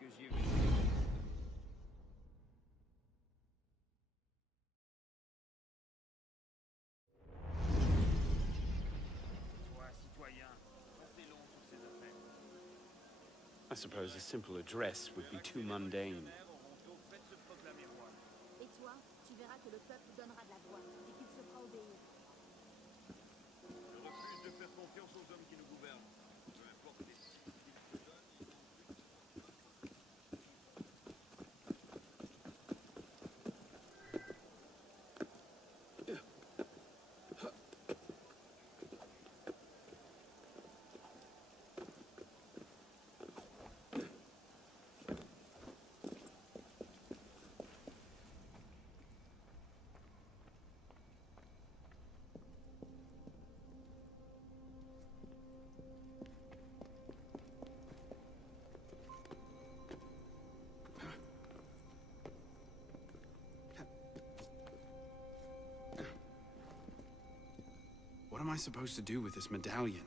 quelques yeux. I suppose a simple address would be too mundane. Et toi, tu verras que le peuple donnera de la voix et qu'il se fera obéir. Je refuse de faire confiance aux hommes qui nous gouvernent. Peu importe les titres qu'ils se donnent, ils ont What am I supposed to do with this medallion?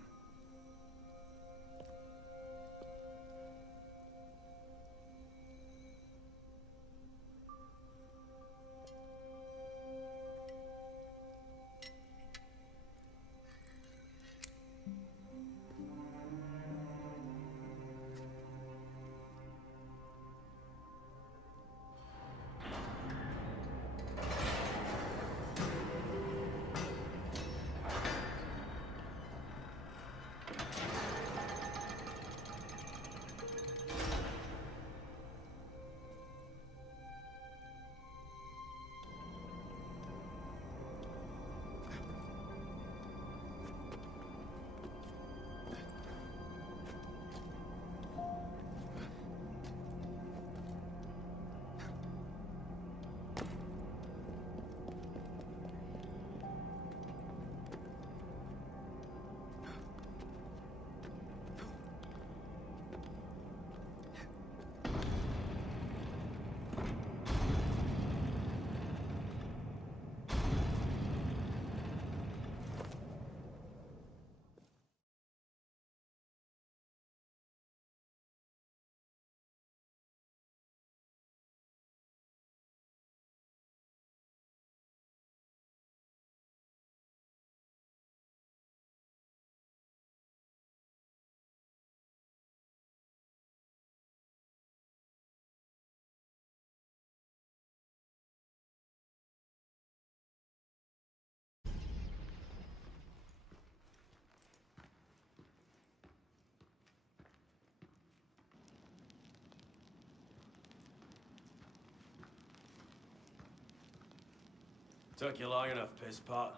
Took you long enough, pisspot.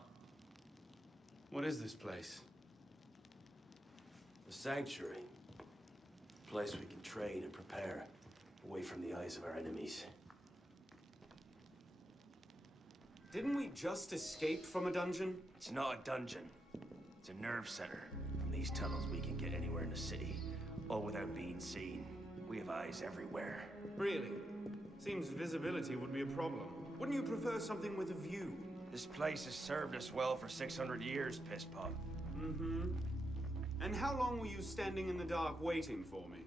What is this place? The Sanctuary. A place we can train and prepare, away from the eyes of our enemies. Didn't we just escape from a dungeon? It's not a dungeon. It's a nerve center. From these tunnels we can get anywhere in the city, all without being seen. We have eyes everywhere. Really? Seems visibility would be a problem. Wouldn't you prefer something with a view? This place has served us well for 600 years, pisspot. Mm-hmm. And how long were you standing in the dark waiting for me?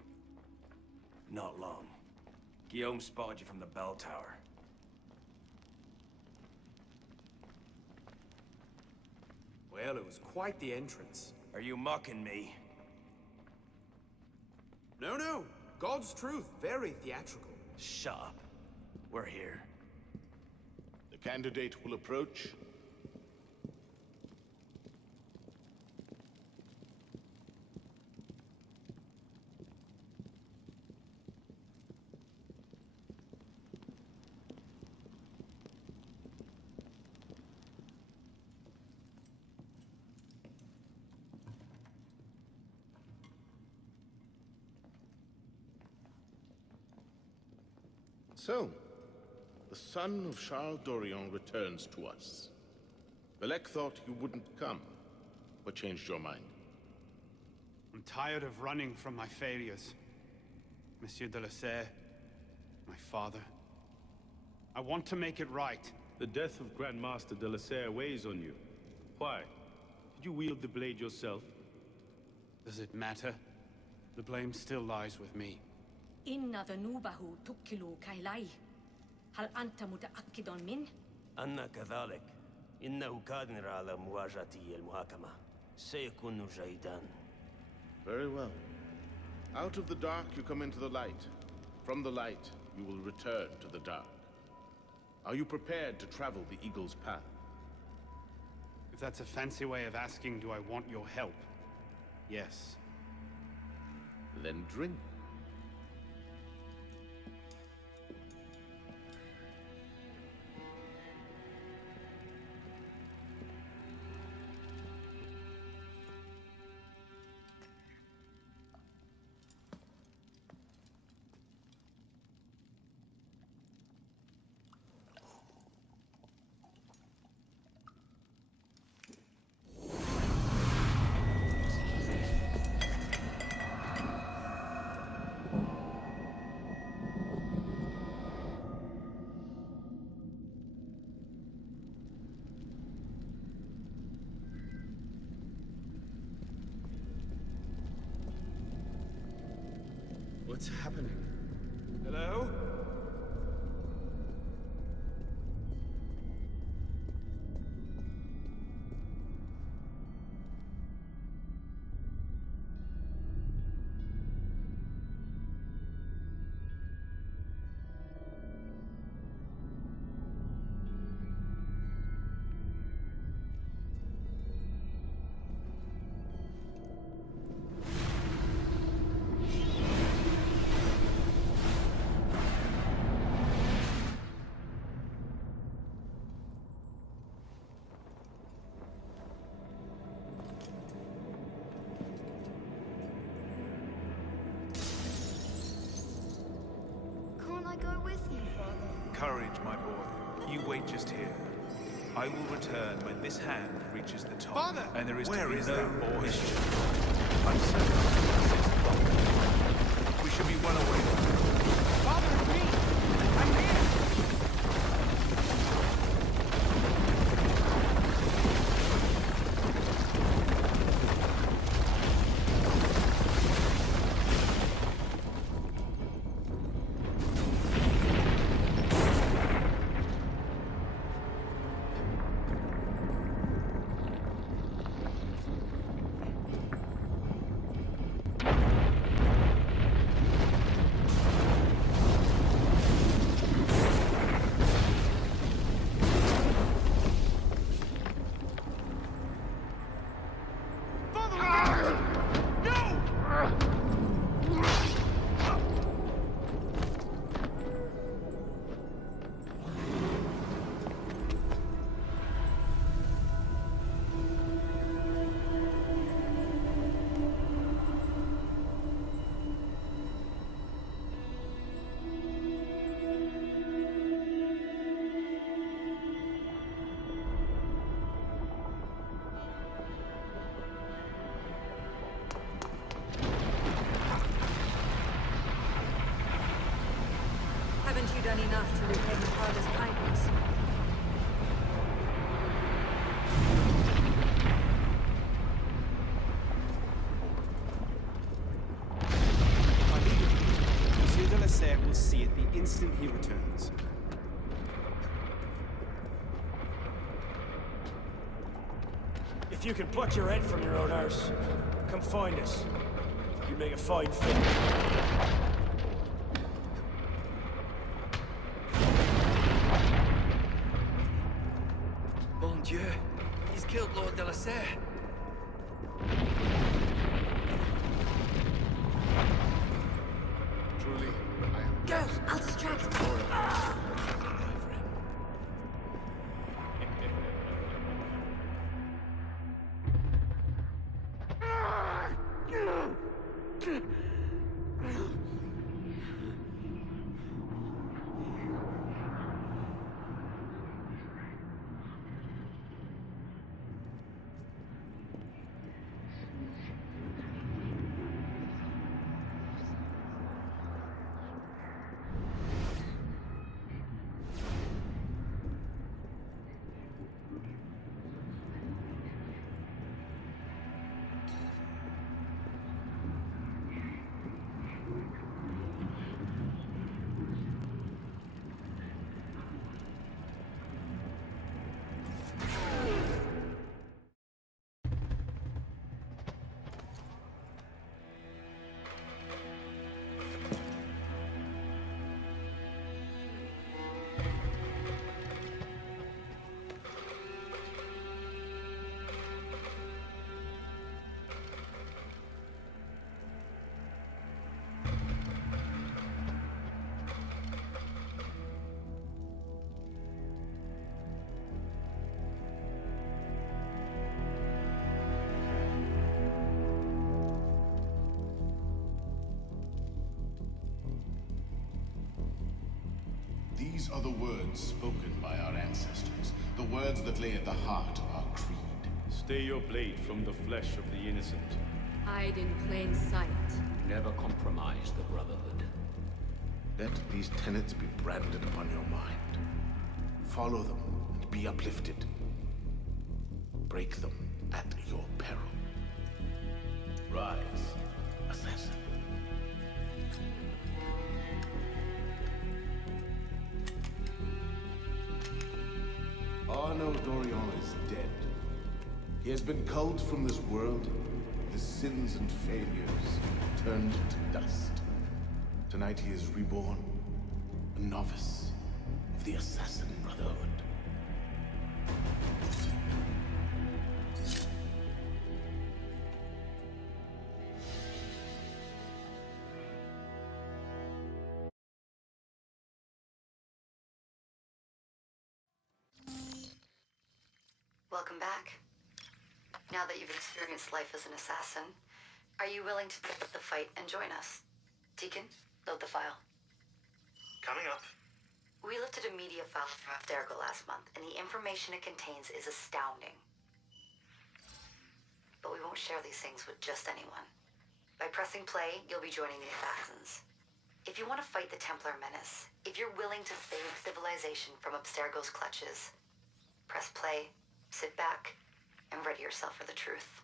Not long. Guillaume spotted you from the bell tower. Well, it was quite the entrance. Are you mocking me? No, no. God's truth. Very theatrical. Shut up. We're here. The candidate will approach. So, the son of Charles Dorion returns to us. Belek thought you wouldn't come. What changed your mind? I'm tired of running from my failures. Monsieur de la Serre, my father. I want to make it right. The death of Grandmaster de la Serre weighs on you. Why? Did you wield the blade yourself? Does it matter? The blame still lies with me. إن ذنوبه تكل كيلي. هل أنت متأكد منه؟ أنا كذلك. إنه قادر على مواجهة المحاكمة. سيكون جيدا. Very well. Out of the dark, you come into the light. From the light, you will return to the dark. Are you prepared to travel the Eagle's path? If that's a fancy way of asking, do I want your help? Yes. Then drink. What's happening? Hello? Can't I go with you, Father? Courage, my boy. You wait just here. I will return when this hand reaches the top. Father! And there is Where to be is no that more boy? mischief. I'm certain we should be well away. Father, it's me! I'm here! Haven't you done enough to repay my father's kindness? If I leave it, Monsieur de la Serre will see it the instant he returns. If you can pluck your head from your own arse, come find us. You make a fine fit. Mon Dieu, he's killed Lord de la Serre. Truly, I am... Girls, I'll distract them. These are the words spoken by our ancestors, the words that lay at the heart of our creed. Stay your blade from the flesh of the innocent. Hide in plain sight. Never compromise the Brotherhood. Let these tenets be branded upon your mind. Follow them and be uplifted. Break them at your peril. Rise, assassin. Arno Dorion is dead. He has been culled from this world, his sins and failures turned to dust. Tonight he is reborn, a novice of the Assassin Brotherhood. Welcome back. Now that you've experienced life as an assassin, are you willing to pick up the fight and join us? Deacon, load the file. Coming up. We lifted a media file from Abstergo last month, and the information it contains is astounding. But we won't share these things with just anyone. By pressing play, you'll be joining the assassins. If you want to fight the Templar menace, if you're willing to save civilization from Abstergo's clutches, press play, sit back, and ready yourself for the truth.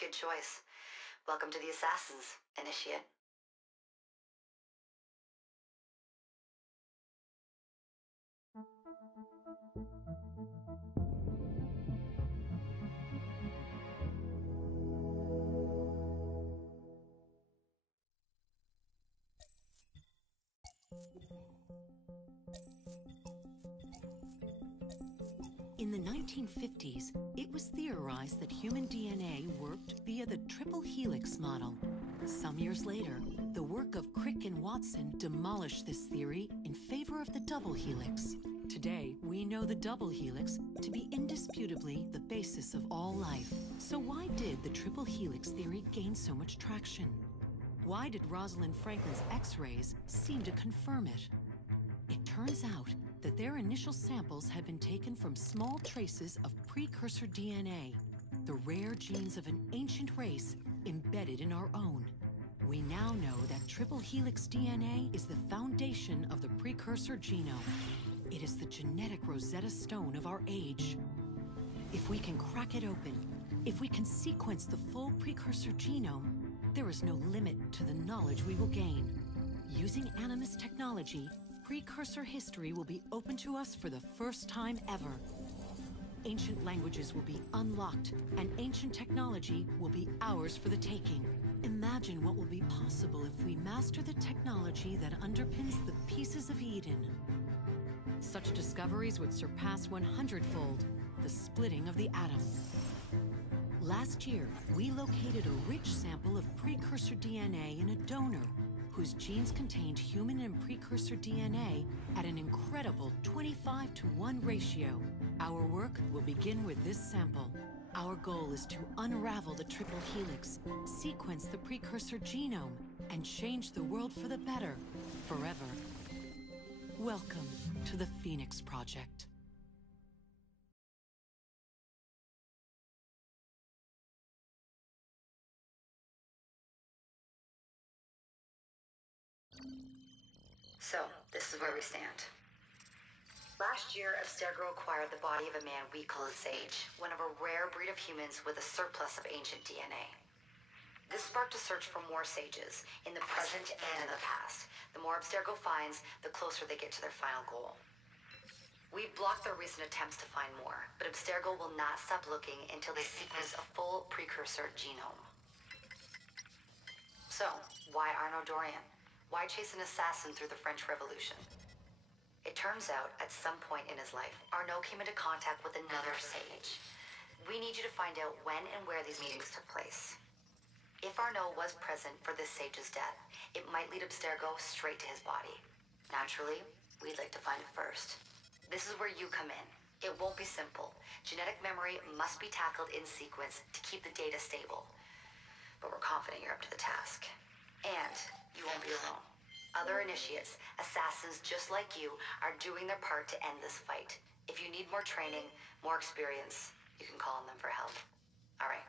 Good choice. Welcome to the Assassins, Initiate. In the 1950s, it was theorized that human DNA worked via the triple helix model. Some years later, the work of Crick and Watson demolished this theory in favor of the double helix. Today, we know the double helix to be indisputably the basis of all life. So why did the triple helix theory gain so much traction? Why did Rosalind Franklin's X-rays seem to confirm it? It turns out that their initial samples had been taken from small traces of precursor DNA, the rare genes of an ancient race embedded in our own. We now know that triple helix DNA is the foundation of the precursor genome. It is the genetic Rosetta Stone of our age. If we can crack it open, if we can sequence the full precursor genome, there is no limit to the knowledge we will gain. Using Animus technology, precursor history will be open to us for the first time ever. Ancient languages will be unlocked, and ancient technology will be ours for the taking. Imagine what will be possible if we master the technology that underpins the pieces of Eden. Such discoveries would surpass 100-fold the splitting of the atom. Last year, we located a rich sample of precursor DNA in a donor whose genes contained human and precursor DNA at an incredible 25-to-1 ratio. Our work will begin with this sample. Our goal is to unravel the triple helix, sequence the precursor genome, and change the world for the better, forever. Welcome to the Phoenix Project. So, this is where we stand. Last year, Abstergo acquired the body of a man we call a Sage, one of a rare breed of humans with a surplus of ancient DNA. This sparked a search for more Sages, in the present and in the past. The more Abstergo finds, the closer they get to their final goal. We've blocked their recent attempts to find more, but Abstergo will not stop looking until they sequence a full precursor genome. So, why Arno Dorian? Why chase an assassin through the French Revolution? It turns out, at some point in his life, Arno came into contact with another Sage. We need you to find out when and where these meetings took place. If Arno was present for this Sage's death, it might lead Abstergo straight to his body. Naturally, we'd like to find it first. This is where you come in. It won't be simple. Genetic memory must be tackled in sequence to keep the data stable. But we're confident you're up to the task. And you won't be alone. Other initiates, assassins just like you, are doing their part to end this fight. If you need more training, more experience, you can call on them for help. All right.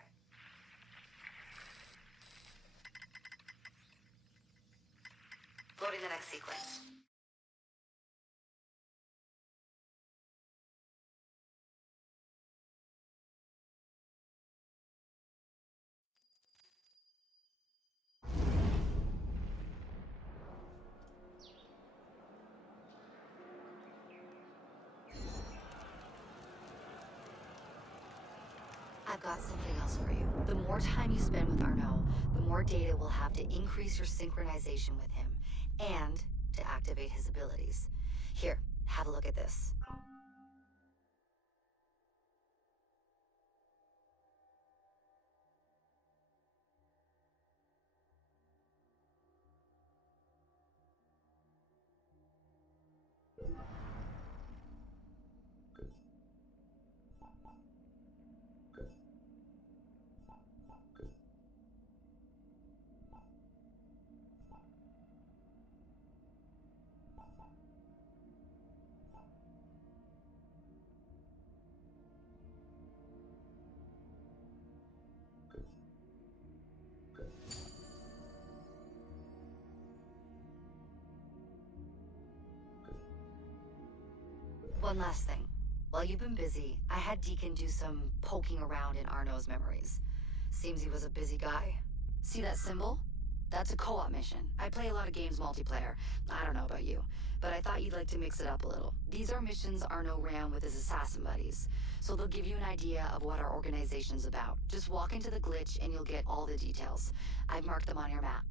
Loading the next sequence. I've got something else for you. The more time you spend with Arnaud, the more data we'll have to increase your synchronization with him, and to activate his abilities. Here, have a look at this. One last thing. While you've been busy, I had Deacon do some poking around in Arnaud's memories. Seems he was a busy guy. See that symbol? That's a co-op mission. I play a lot of games multiplayer. I don't know about you, but I thought you'd like to mix it up a little. These are missions Arnaud ran with his assassin buddies, so they'll give you an idea of what our organization's about. Just walk into the glitch and you'll get all the details. I've marked them on your map.